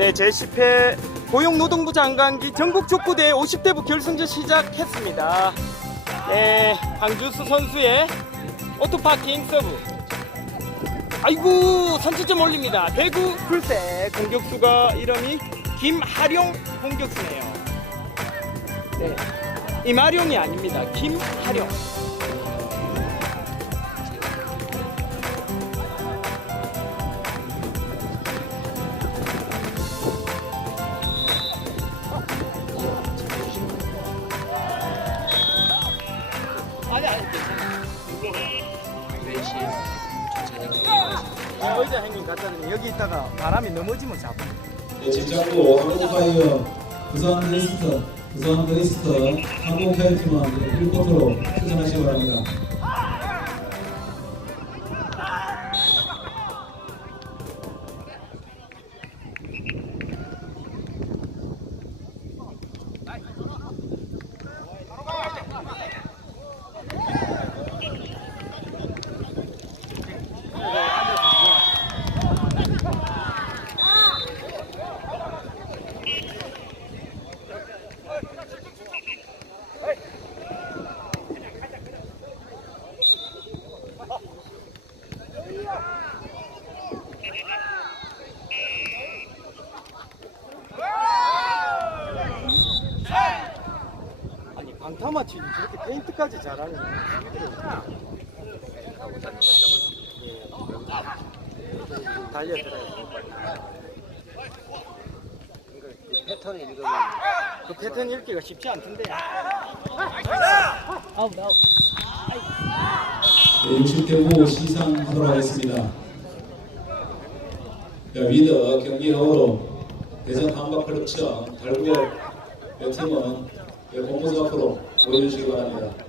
네, 제10회 고용노동부 장관기 전국 족구대회 50대부 결승전 시작했습니다. 네, 강주수 선수의 오토파킹 서브. 아이고, 선취점 올립니다. 대구 불새 공격수가 이름이 김하룡 공격수네요. 네, 이마룡이 아닙니다. 김하룡. 어, 의자 행님 드리면 여기 있다가 바람이 넘어지면 잡으면 네, 집잡고 한국파이어 부산 베스트 부산 베스트 한국파이어팀은 1쿼터로 출전하시기 바랍니다. 아니 방타마치 저렇게 페인트까지 잘하는 예. 달려들어요. 패턴을 읽으면 그 패턴 읽기가 쉽지 않던데. 아웃 아웃. 네, 60대 후 시상하도록 하겠습니다. 자, 위더 경기하우로 대전 한박클럽처 달구의 몇 팀은 네, 본부서 앞으로 보여주시기 바랍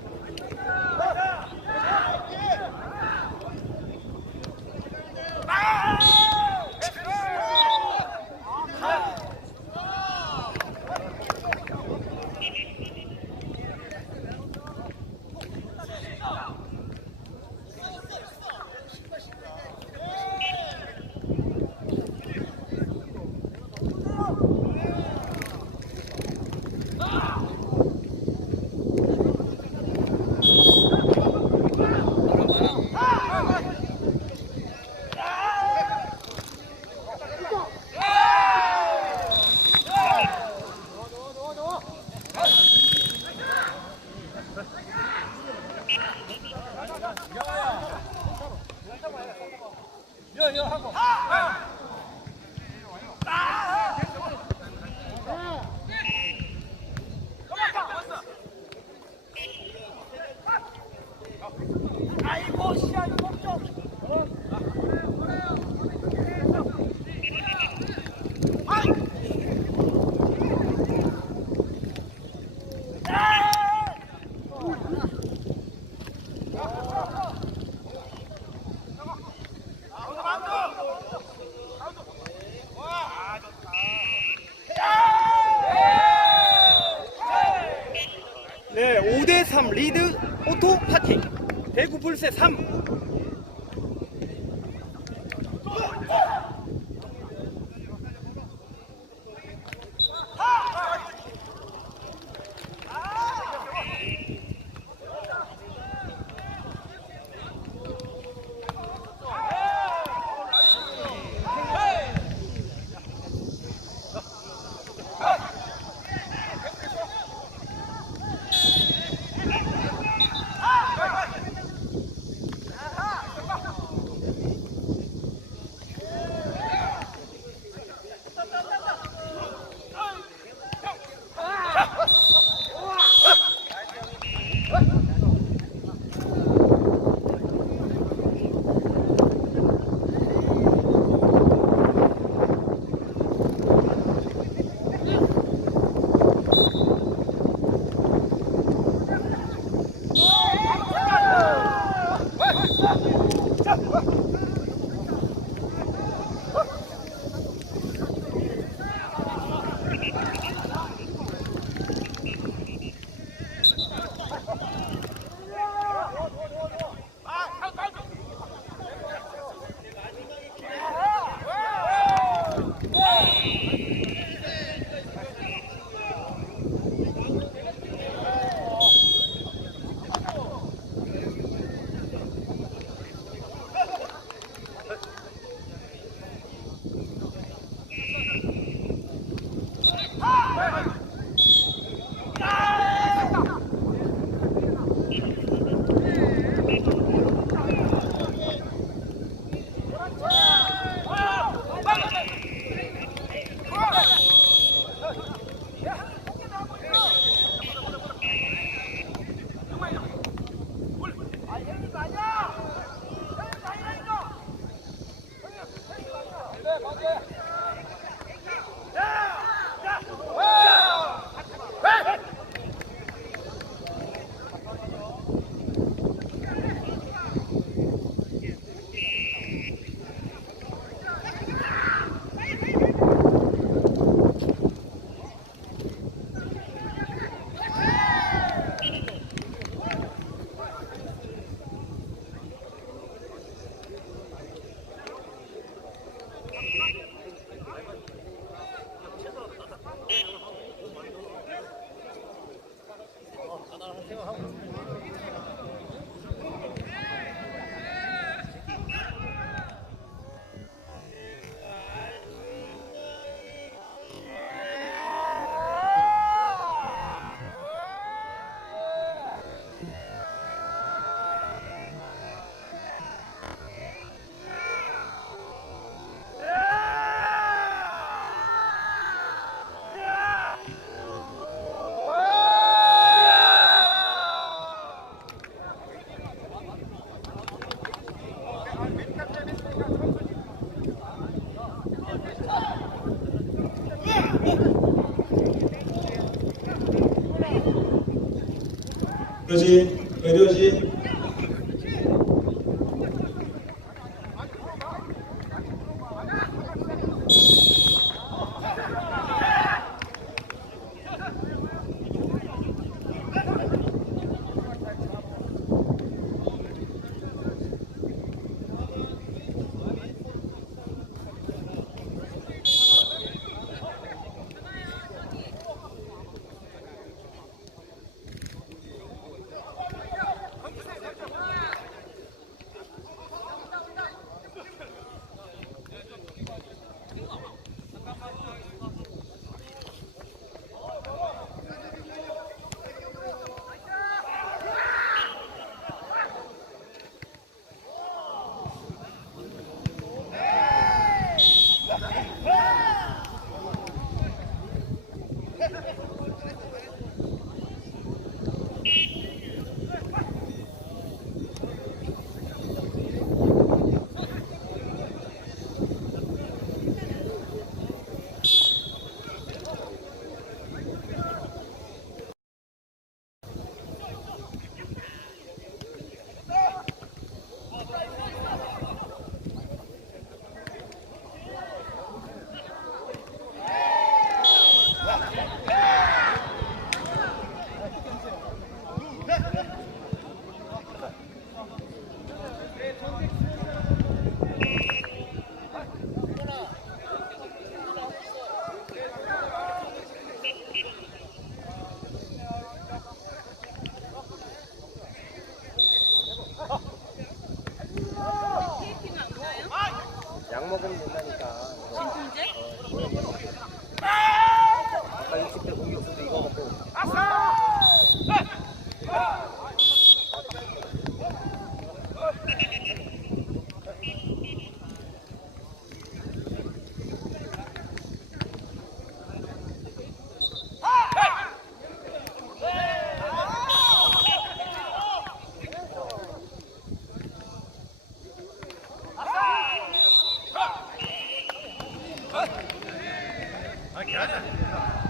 네,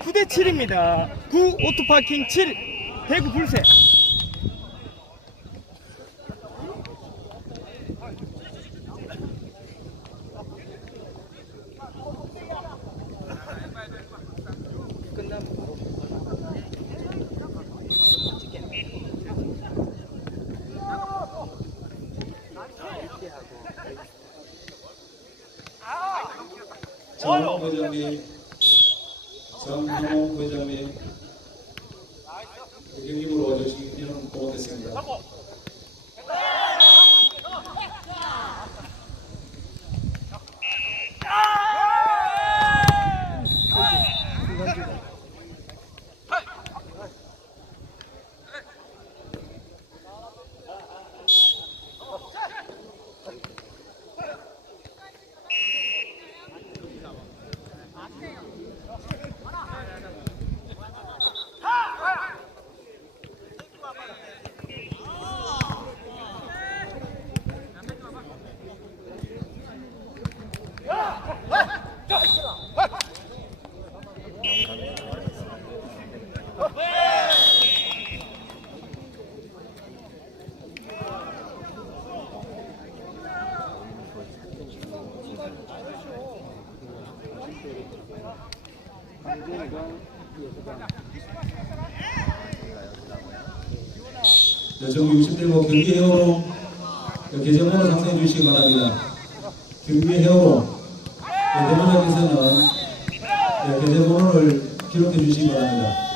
9대 7입니다. 9 오토파킹 7 대구 불새. 끝나면 바로. 정홍 회장님 정홍 회장님 경기부로 와주시기는 고맙겠습니다. 네, 정부 60대고 경기 헤어로 계정번호 작성해 주시기 바랍니다. 경기 헤어로 대표님께서는 계정번호를 기록해 주시기 바랍니다.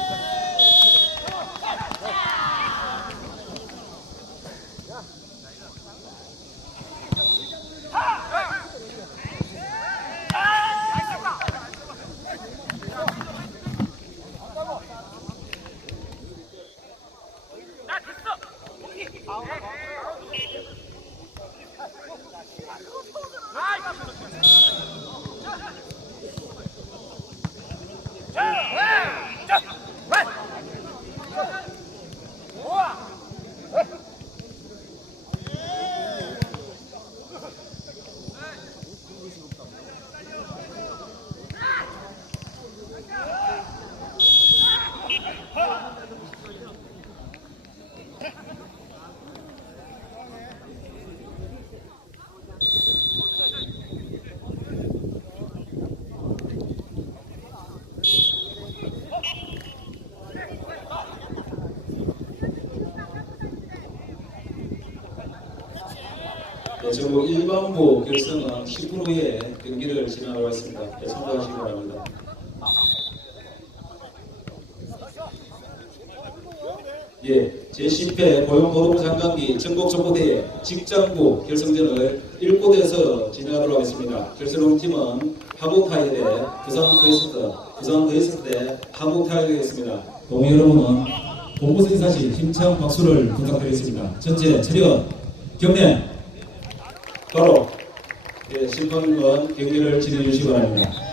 전국 일반부 결승은 10분 후에 경기를 진행하고 있습니다. 네, 참고하시기 바랍니다. 예, 제10회 고용노동부 장관기 전국정보대회 직장부 결승전을 1곳에서 진행하도록 하겠습니다. 결승팀은 하국타이대 부산 더이스트, 부산 더이스트 대 하국타이가 되겠습니다. 동의 여러분은 본부서 인사실 힘찬 박수를 부탁드리겠습니다. 전체 체력 경례 바로 예, 심판관 경기를 진행해 주시기 바랍니다.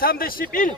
네, 13대 11. 네,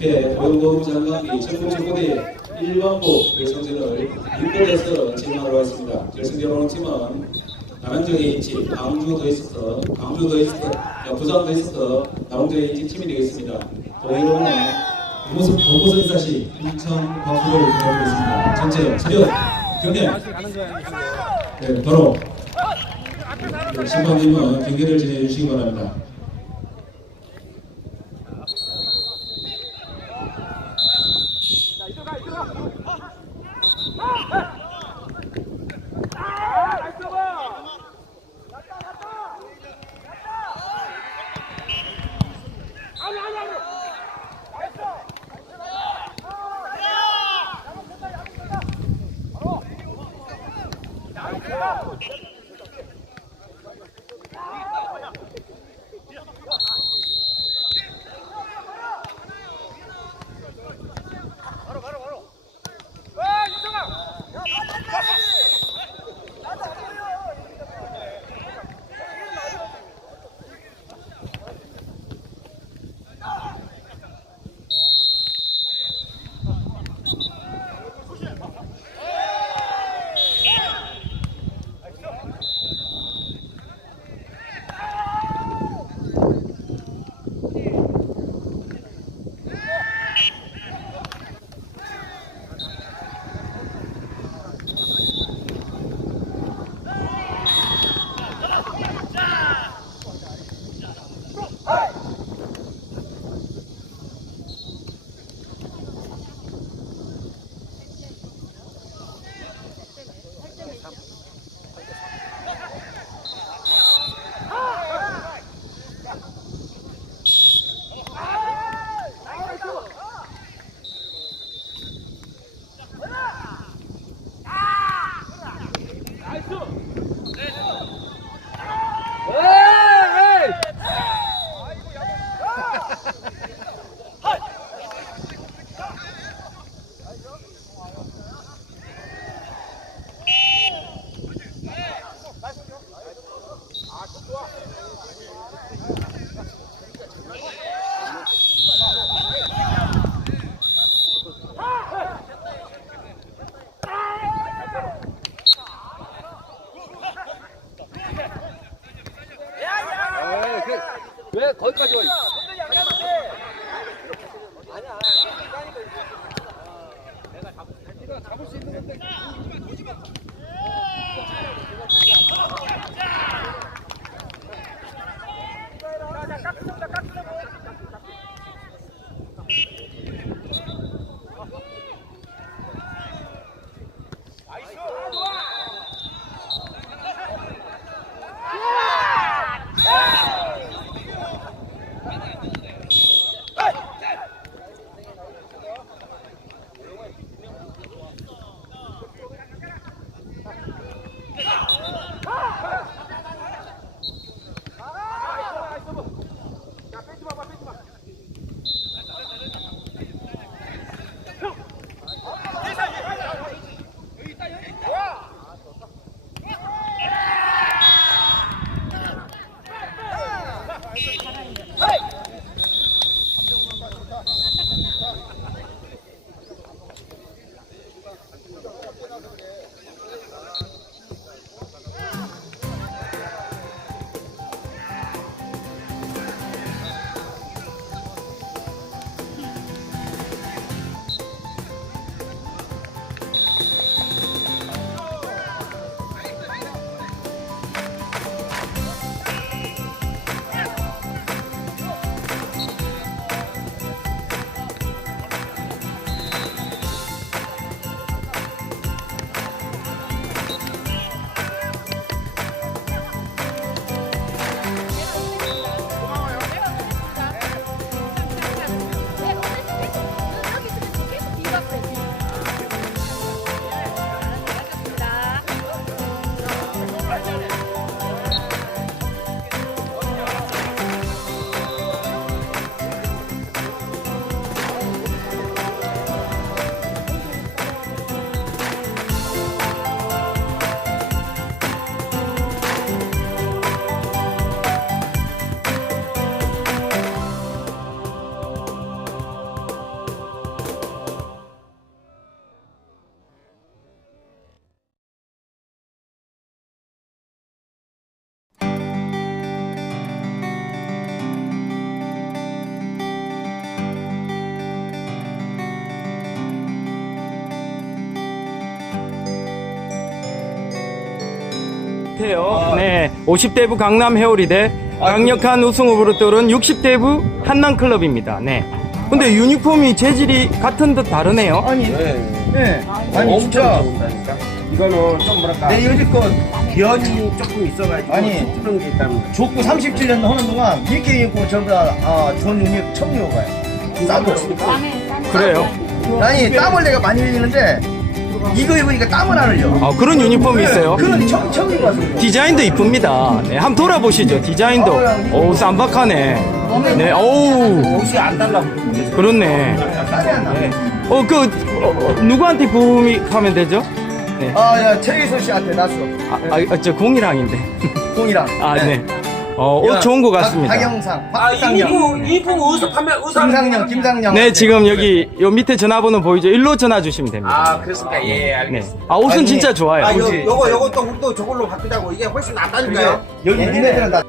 예, 제10회 고용노동 장관이 전국체육대 일반부 결승전을 6골에서 진행하러 왔습니다. 결승전 오는 팀은 남양주 H, 광주 더이스트, 광주 더이스트, 야, 부산 더이스트, 남양주 H 팀이 되겠습니다. 도의로는 이모습 보고선 다시 인천 광주를 기다리겠습니다. 전체 차렷 경례. 네, 바로 네, 심판님은 경기를 진행해 주시기 바랍니다. 거기까지 와. 해요. 네, 50대부 강남 해오리대 강력한 우승 후보로 떠오른 60대부 한남 클럽입니다. 네. 근데 유니폼이 재질이 같은 듯 다르네요. 아니, 네. 아니, 진짜. 이거는 좀 뭐랄까 내 여지껏 변이 조금 있어가지고 아니. 그런 게 있다는 족구 37년 하는 동안 이렇게 입고 전부 다, 아, 좋은 유닛 처음 입어봐요. 싸고. 그래요? 아니, 땀을 내가 많이 흘리는데, 이거 입으니까 땀을 안 흘려. 어, 네, 아, 그런 유니폼이 있어요. 그런 처음, 처음 입어봤어요. 디자인도 이쁩니다. 네, 한번 돌아보시죠. 디자인도. 오, 쌈박하네. 네, 오우. 옷이 안 달라고 그렇네. 땀이 안 나. 어, 그, 어, 어, 누구한테 구입하면 되죠? 네. 아, 야, 최희선 씨한테 났어. 아, 아, 저 공이랑인데. 공이랑. 아, 네. 어, 옷 좋은 것 같습니다. 박영상, 아 박상영, 이품 이품 어디서 판매 하는 김상영? 김상영. 네, 지금 여기, 요 밑에 전화번호 보이죠? 일로 전화 주시면 됩니다. 아 그렇습니까 예 네. 알겠습니다 아, 옷은 아니, 진짜 좋아요. 아 요? 요거 요거 또 우리 또 저걸로 바꾸자고 이게 훨씬 낫다니까요 여기 니네들은 다